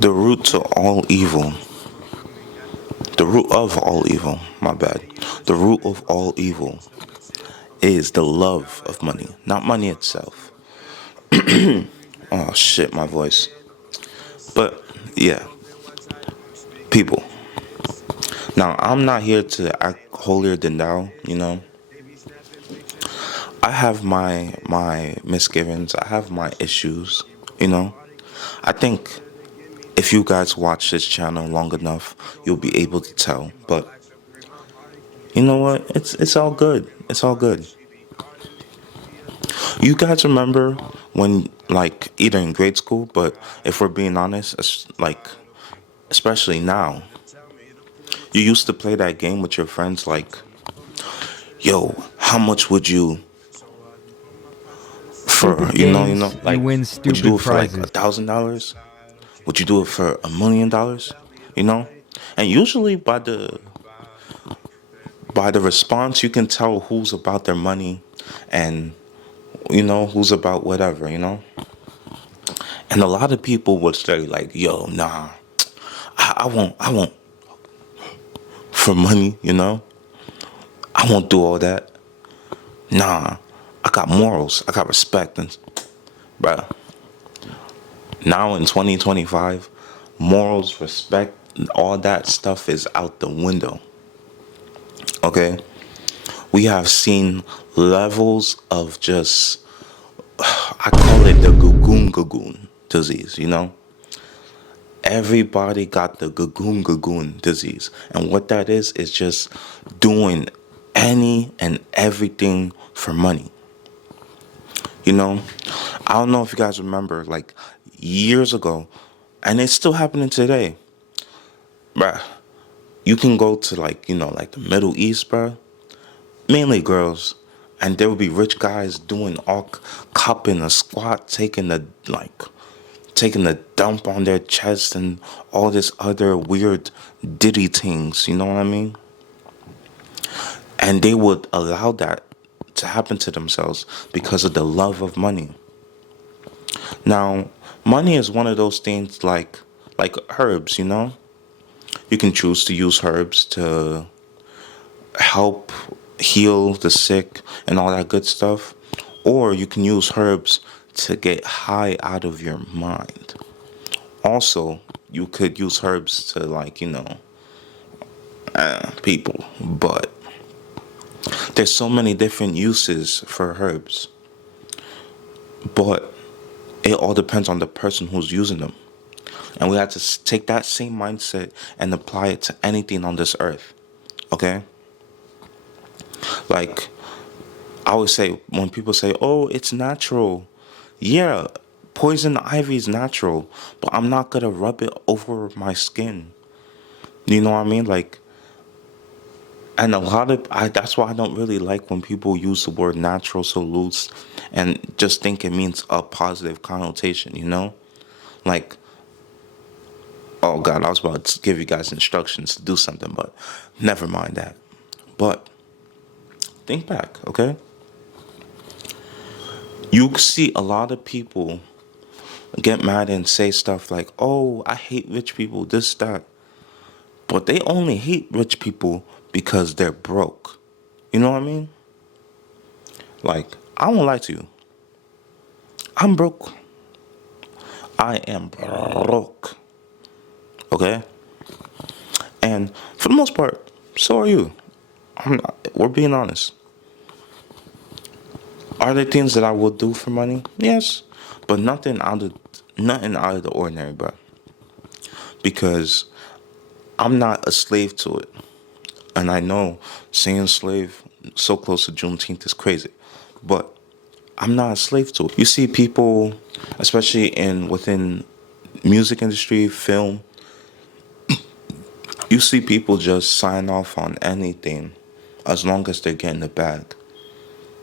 The root to all evil, the root of all evil, my bad. The root of all evil is the love of money, not money itself. Oh shit, my voice. But yeah, people. Now, I'm not here to act holier than thou, you know. I have my misgivings, I have my issues, you know. I think if you guys watch this channel long enough, you'll be able to tell. But you know what? It's all good. It's all good. You guys remember when, like, either in grade school, but if we're being honest, like, especially now, you used to play that game with your friends, like, yo, how much would you for, Stupid games, you like, win would you stupid do it for like prizes. $1,000? Would you do it for $1 million? You know, and usually by the response, you can tell who's about their money, and who's about whatever. And a lot of people would say like, "Yo, nah, I won't for money. I won't do all that. Nah, I got morals. I got respect." And, bruh, now in 2025, morals, respect, all that stuff is out the window. Okay, we have seen levels of just, I call it the gagoon disease. Everybody got the gagoon disease, and what that is just doing any and everything for money. I don't know if you guys remember, like, years ago, and it's still happening today, bruh. You can go to, like, like the Middle East, bruh, mainly girls, and there will be rich guys doing all cupping a squat, taking the dump on their chest and all this other weird diddy things, you know what I mean? And they would allow that to happen to themselves because of the love of money. Now, money is one of those things, like herbs, you know? You can choose to use herbs to help heal the sick and all that good stuff, or you can use herbs to get high out of your mind. Also, you could use herbs to, like, people, but there's so many different uses for herbs, but it all depends on the person who's using them. And we have to take that same mindset and apply it to anything on this earth. Okay? Like, I always say, when people say, "Oh, it's natural," yeah, poison ivy is natural, but I'm not gonna rub it over my skin. You know what I mean? Like, and a lot of that's why I don't really like when people use the word natural so loose and just think it means a positive connotation. Like, oh God, I was about to give you guys instructions to do something, but never mind that. But think back, okay? You see a lot of people get mad and say stuff like, "Oh, I hate rich people, this, that." But they only hate rich people because they're broke. You know what I mean? Like, I won't lie to you. I'm broke. I am broke. Okay? And for the most part, so are you. We're being honest. Are there things that I will do for money? Yes. But nothing out of the ordinary, bro. Because I'm not a slave to it. And I know saying slave so close to Juneteenth is crazy. But I'm not a slave to it. You see people, especially in within music industry, film, you see people just sign off on anything as long as they're getting the bag.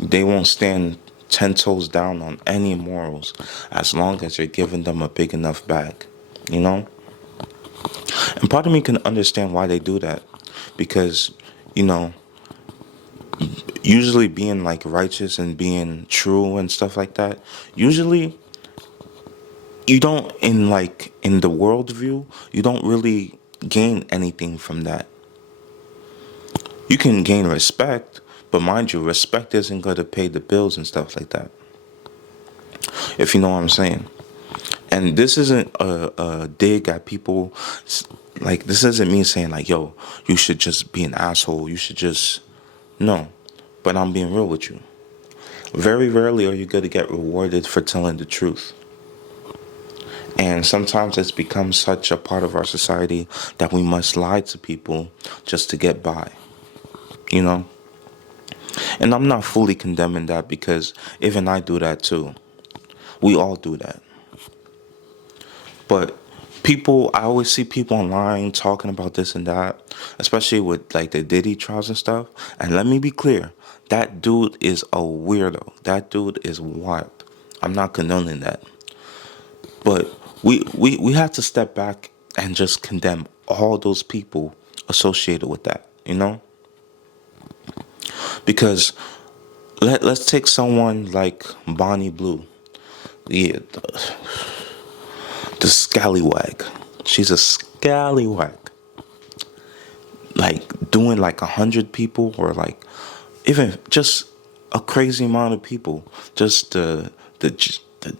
They won't stand 10 toes down on any morals as long as you're giving them a big enough bag, you know? And part of me can understand why they do that. Because, you know, usually being like righteous and being true and stuff like that, usually you don't, in the world view, you don't really gain anything from that. You can gain respect, but mind you, respect isn't going to pay the bills and stuff like that, if you know what I'm saying. And this isn't a dig at people. Like, this isn't me saying, like, yo, you should just be an asshole. You should just. No. But I'm being real with you. Very rarely are you going to get rewarded for telling the truth. And sometimes it's become such a part of our society that we must lie to people just to get by. You know? And I'm not fully condemning that, because even I do that too. We all do that. But people, I always see people online talking about this and that, especially with like the Diddy trials and stuff. And let me be clear, that dude is a weirdo. That dude is wild. I'm not condoning that. But we have to step back and just condemn all those people associated with that, you know? Because let's take someone like Bonnie Blue. Yeah, the scallywag. She's a scallywag. Like doing like 100 people, or like even just a crazy amount of people. Just the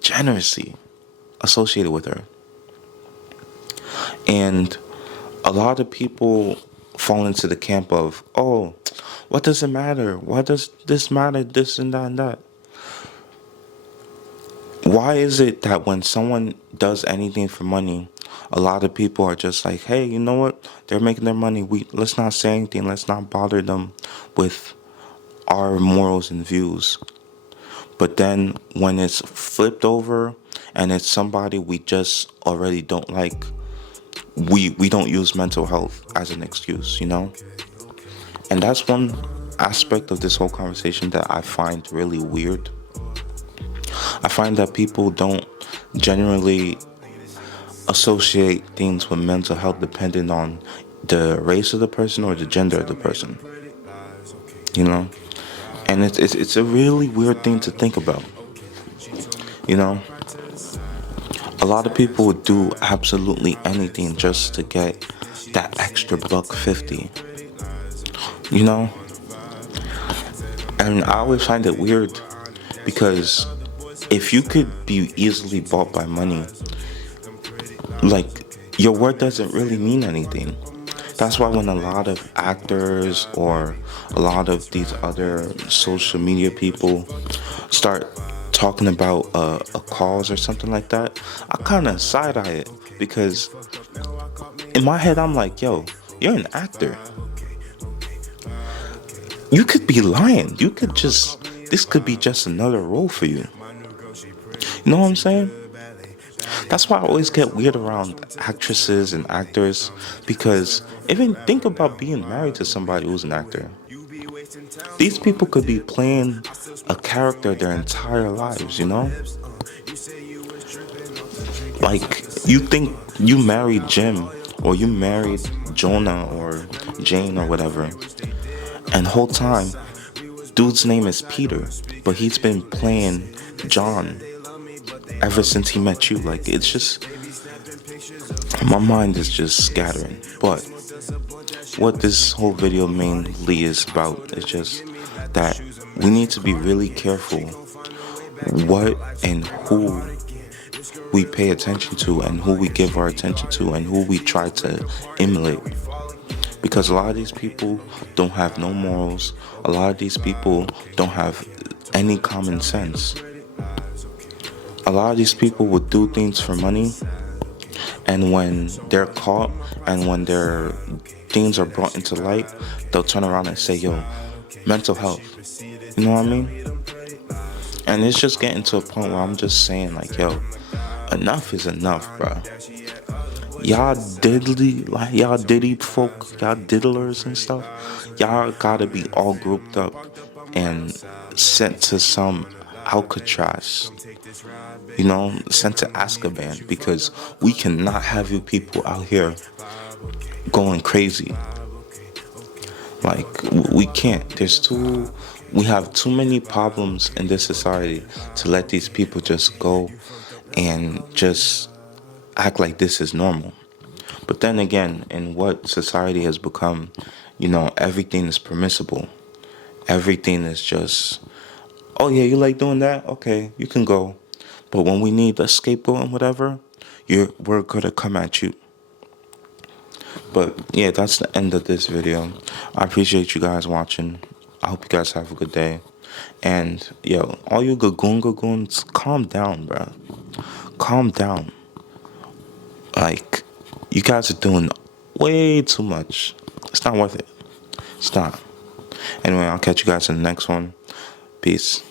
generosity associated with her. And a lot of people fall into the camp of, oh, what does it matter? Why does this matter? This and that and that. Why is it that when someone does anything for money, a lot of people are just like, hey, you know what? They're making their money. Let's not say anything. Let's not bother them with our morals and views. But then when it's flipped over and it's somebody we just already don't like, we don't use mental health as an excuse, you know? And that's one aspect of this whole conversation that I find really weird. I find that people don't generally associate things with mental health depending on the race of the person or the gender of the person, you know? And it's a really weird thing to think about, you know? A lot of people would do absolutely anything just to get that extra $1.50, you know? And I always find it weird, because if you could be easily bought by money, like, your word doesn't really mean anything. That's why when a lot of actors or a lot of these other social media people start talking about a cause or something like that, I kind of side-eye it, because in my head I'm like, yo, you're an actor. You could be lying. This could be just another role for you. You know what I'm saying? That's why I always get weird around actresses and actors, because even think about being married to somebody who's an actor. These people could be playing a character their entire lives, you know? Like, you think you married Jim, or you married Jonah or Jane or whatever, and whole time, dude's name is Peter, but he's been playing John ever since he met you. Like, it's just, my mind is just scattering. But what this whole video mainly is about is just that we need to be really careful what and who we pay attention to, and who we give our attention to, and who we try to emulate. Because a lot of these people don't have no morals. A lot of these people don't have any common sense. A lot of these people would do things for money, and when they're caught and when their things are brought into light, they'll turn around and say, yo, mental health. You know what I mean? And it's just getting to a point where I'm just saying, like, yo, enough is enough, bro. Y'all Diddy folk, y'all diddlers and stuff, y'all gotta be all grouped up and sent to some Alcatraz, you know, sent to Azkaban, because we cannot have you people out here going crazy. Like, we can't. We have too many problems in this society to let these people just go and just act like this is normal. But then again, in what society has become, everything is permissible. Everything is just, oh yeah, you like doing that? Okay, you can go. But when we need a scapegoat and whatever, we're gonna come at you. But yeah, that's the end of this video. I appreciate you guys watching. I hope you guys have a good day. And yo, all you gagoons, calm down, bro. Calm down. Like, you guys are doing way too much. It's not worth it. Stop. Anyway, I'll catch you guys in the next one. Peace.